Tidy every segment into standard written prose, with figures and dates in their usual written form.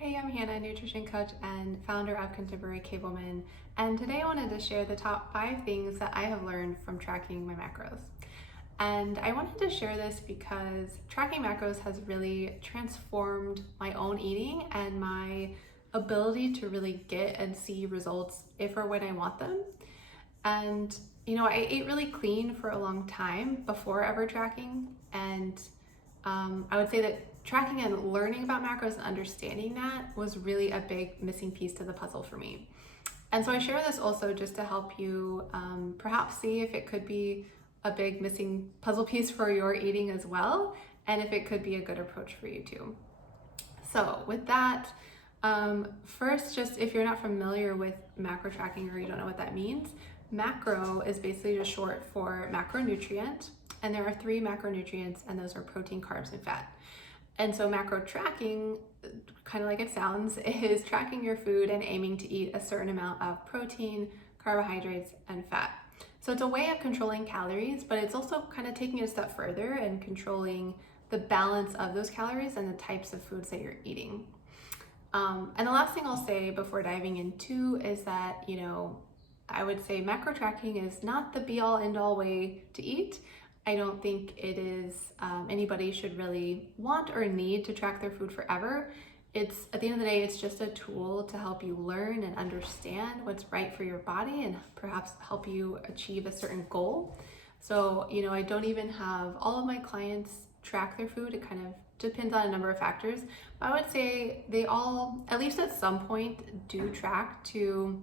Hey, I'm Hannah, nutrition coach and founder of Contemporary Cableman, and today I wanted to share the top 5 things that I have learned from tracking my macros. And I wanted to share this because tracking macros has really transformed my own eating and my ability to really get and see results if or when I want them. And I ate really clean for a long time before ever tracking, and I would say that tracking and learning about macros and understanding that was really a big missing piece to the puzzle for me. And so I share this also just to help you perhaps see if it could be a big missing puzzle piece for your eating as well, and if it could be a good approach for you too. So with that, first, just if you're not familiar with macro tracking or you don't know what that means, macro is basically just short for macronutrient, and there are 3 macronutrients, and those are protein, carbs, and fat. And so macro tracking, kind of like it sounds, is tracking your food and aiming to eat a certain amount of protein, carbohydrates, and fat. So it's a way of controlling calories, but it's also kind of taking it a step further and controlling the balance of those calories and the types of foods that you're eating. And the last thing I'll say before diving into is that, I would say macro tracking is not the be all end all way to eat. I don't think it is anybody should really want or need to track their food forever. It's at the end of the day, it's just a tool to help you learn and understand what's right for your body and perhaps help you achieve a certain goal. So, I don't even have all of my clients track their food. It kind of depends on a number of factors. But I would say they all, at least at some point, do track to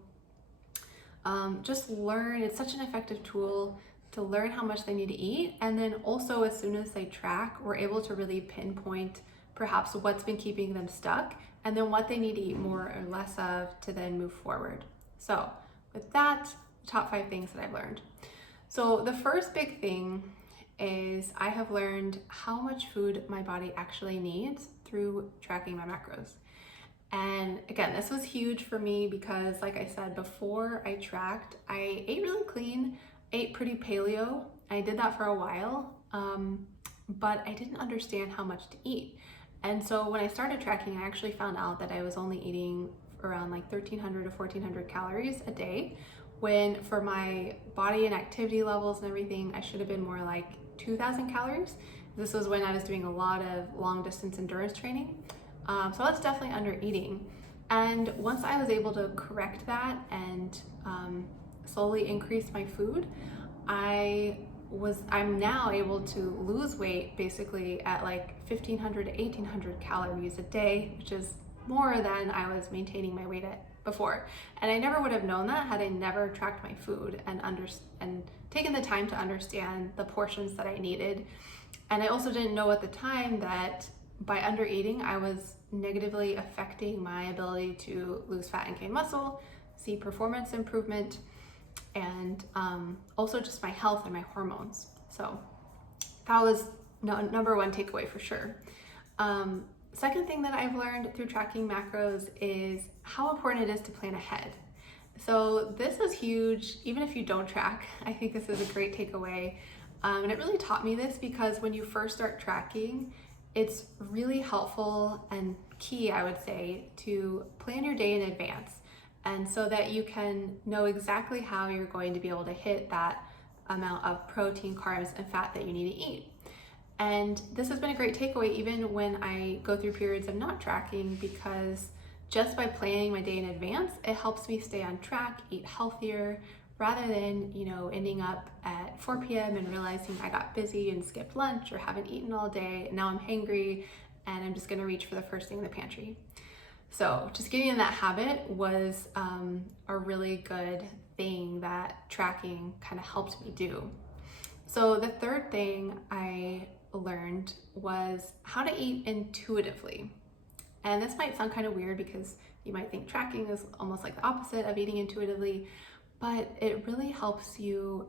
just learn. It's such an effective tool to learn how much they need to eat. And then also, as soon as they track, we're able to really pinpoint perhaps what's been keeping them stuck and then what they need to eat more or less of to then move forward. So with that, top 5 things that I've learned. So the first big thing is I have learned how much food my body actually needs through tracking my macros. And again, this was huge for me because, like I said, before I tracked, I ate really clean, ate pretty paleo. I did that for a while, but I didn't understand how much to eat. And so when I started tracking, I actually found out that I was only eating around like 1,300 to 1,400 calories a day, when for my body and activity levels and everything, I should have been more like 2,000 calories. This was when I was doing a lot of long distance endurance training. So I was definitely under eating. And once I was able to correct that and slowly increase my food, I'm now able to lose weight basically at like 1,500 to 1,800 calories a day, which is more than I was maintaining my weight at before. And I never would have known that had I never tracked my food and taken the time to understand the portions that I needed. And I also didn't know at the time that by under eating, I was negatively affecting my ability to lose fat and gain muscle, see performance improvement, and also just my health and my hormones. So that was number 1 takeaway for sure. Second thing that I've learned through tracking macros is how important it is to plan ahead. So this is huge, even if you don't track. I think this is a great takeaway. And it really taught me this because when you first start tracking, it's really helpful and key, I would say, to plan your day in advance. And so that you can know exactly how you're going to be able to hit that amount of protein, carbs, and fat that you need to eat. And this has been a great takeaway even when I go through periods of not tracking, because just by planning my day in advance, it helps me stay on track, eat healthier, rather than, ending up at 4 p.m. and realizing I got busy and skipped lunch or haven't eaten all day, and now I'm hangry and I'm just gonna reach for the first thing in the pantry. So just getting in that habit was a really good thing that tracking kind of helped me do. So the third thing I learned was how to eat intuitively. And this might sound kind of weird because you might think tracking is almost like the opposite of eating intuitively, but it really helps you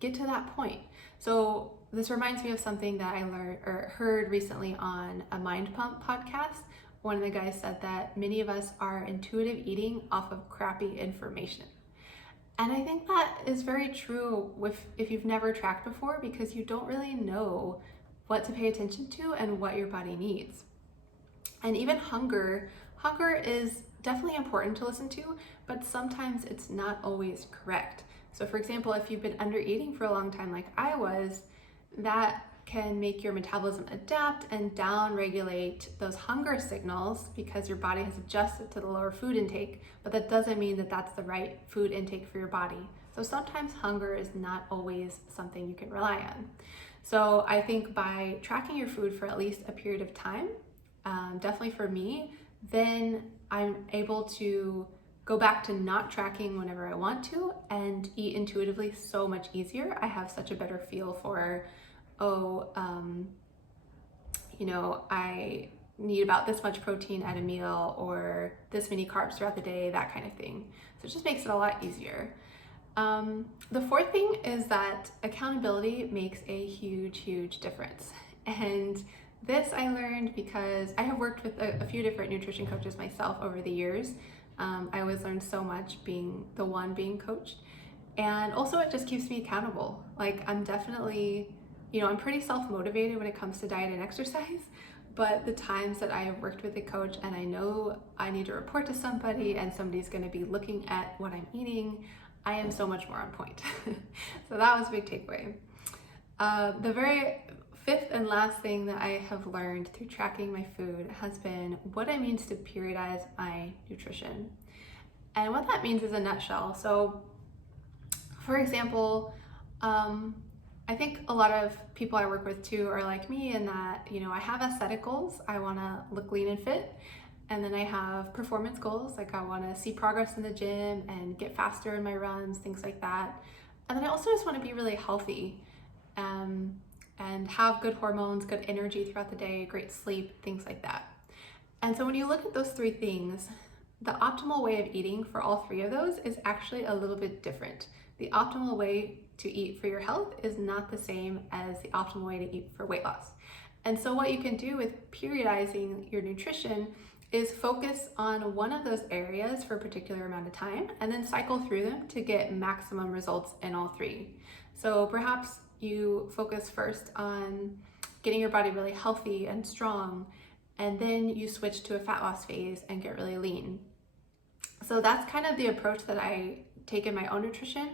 get to that point. So this reminds me of something that I learned or heard recently on a Mind Pump podcast. One of the guys said that many of us are intuitive eating off of crappy information. And I think that is very true if you've never tracked before, because you don't really know what to pay attention to and what your body needs. And even hunger hunger is definitely important to listen to, but sometimes it's not always correct. So for example, if you've been under eating for a long time like I was, that can make your metabolism adapt and down regulate those hunger signals because your body has adjusted to the lower food intake, but that doesn't mean that that's the right food intake for your body. So sometimes hunger is not always something you can rely on. So I think by tracking your food for at least a period of time, definitely for me, then I'm able to go back to not tracking whenever I want to and eat intuitively so much easier. I have such a better feel for, I need about this much protein at a meal or this many carbs throughout the day, that kind of thing. So it just makes it a lot easier. The fourth thing is that accountability makes a huge difference. And this I learned because I have worked with a few different nutrition coaches myself over the years. I always learn so much being the one being coached. And also it just keeps me accountable. Like I'm definitely, I'm pretty self-motivated when it comes to diet and exercise, but the times that I have worked with a coach and I know I need to report to somebody and somebody's gonna be looking at what I'm eating, I am so much more on point. So that was a big takeaway. The very fifth and last thing that I have learned through tracking my food has been what it means to periodize my nutrition. And what that means is a nutshell. So for example, I think a lot of people I work with too are like me in that, I have aesthetic goals. I wanna look lean and fit. And then I have performance goals, like I wanna see progress in the gym and get faster in my runs, things like that. And then I also just wanna be really healthy and have good hormones, good energy throughout the day, great sleep, things like that. And so when you look at those three things, the optimal way of eating for all three of those is actually a little bit different. The optimal way to eat for your health is not the same as the optimal way to eat for weight loss. And so what you can do with periodizing your nutrition is focus on one of those areas for a particular amount of time and then cycle through them to get maximum results in all three. So perhaps you focus first on getting your body really healthy and strong, and then you switch to a fat loss phase and get really lean. So that's kind of the approach that I take in my own nutrition.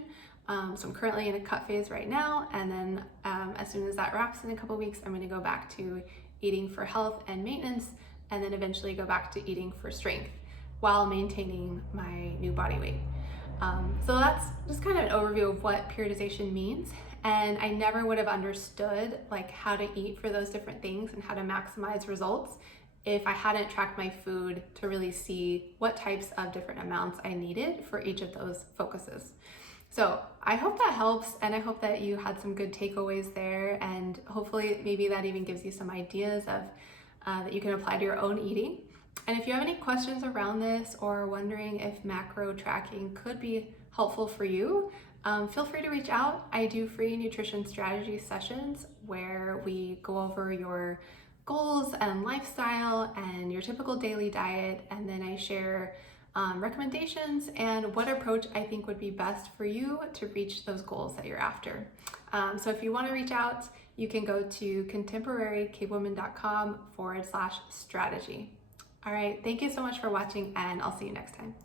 So I'm currently in a cut phase right now, and then as soon as that wraps in a couple weeks, I'm gonna go back to eating for health and maintenance, and then eventually go back to eating for strength while maintaining my new body weight. So that's just kind of an overview of what periodization means. And I never would have understood like how to eat for those different things and how to maximize results if I hadn't tracked my food to really see what types of different amounts I needed for each of those focuses. So I hope that helps, and I hope that you had some good takeaways there, and hopefully maybe that even gives you some ideas of that you can apply to your own eating. And if you have any questions around this or wondering if macro tracking could be helpful for you, feel free to reach out. I do free nutrition strategy sessions where we go over your goals and lifestyle and your typical daily diet, and then I share recommendations and what approach I think would be best for you to reach those goals that you're after. So if you want to reach out, you can go to contemporarycavewoman.com/strategy. All right, thank you so much for watching, and I'll see you next time.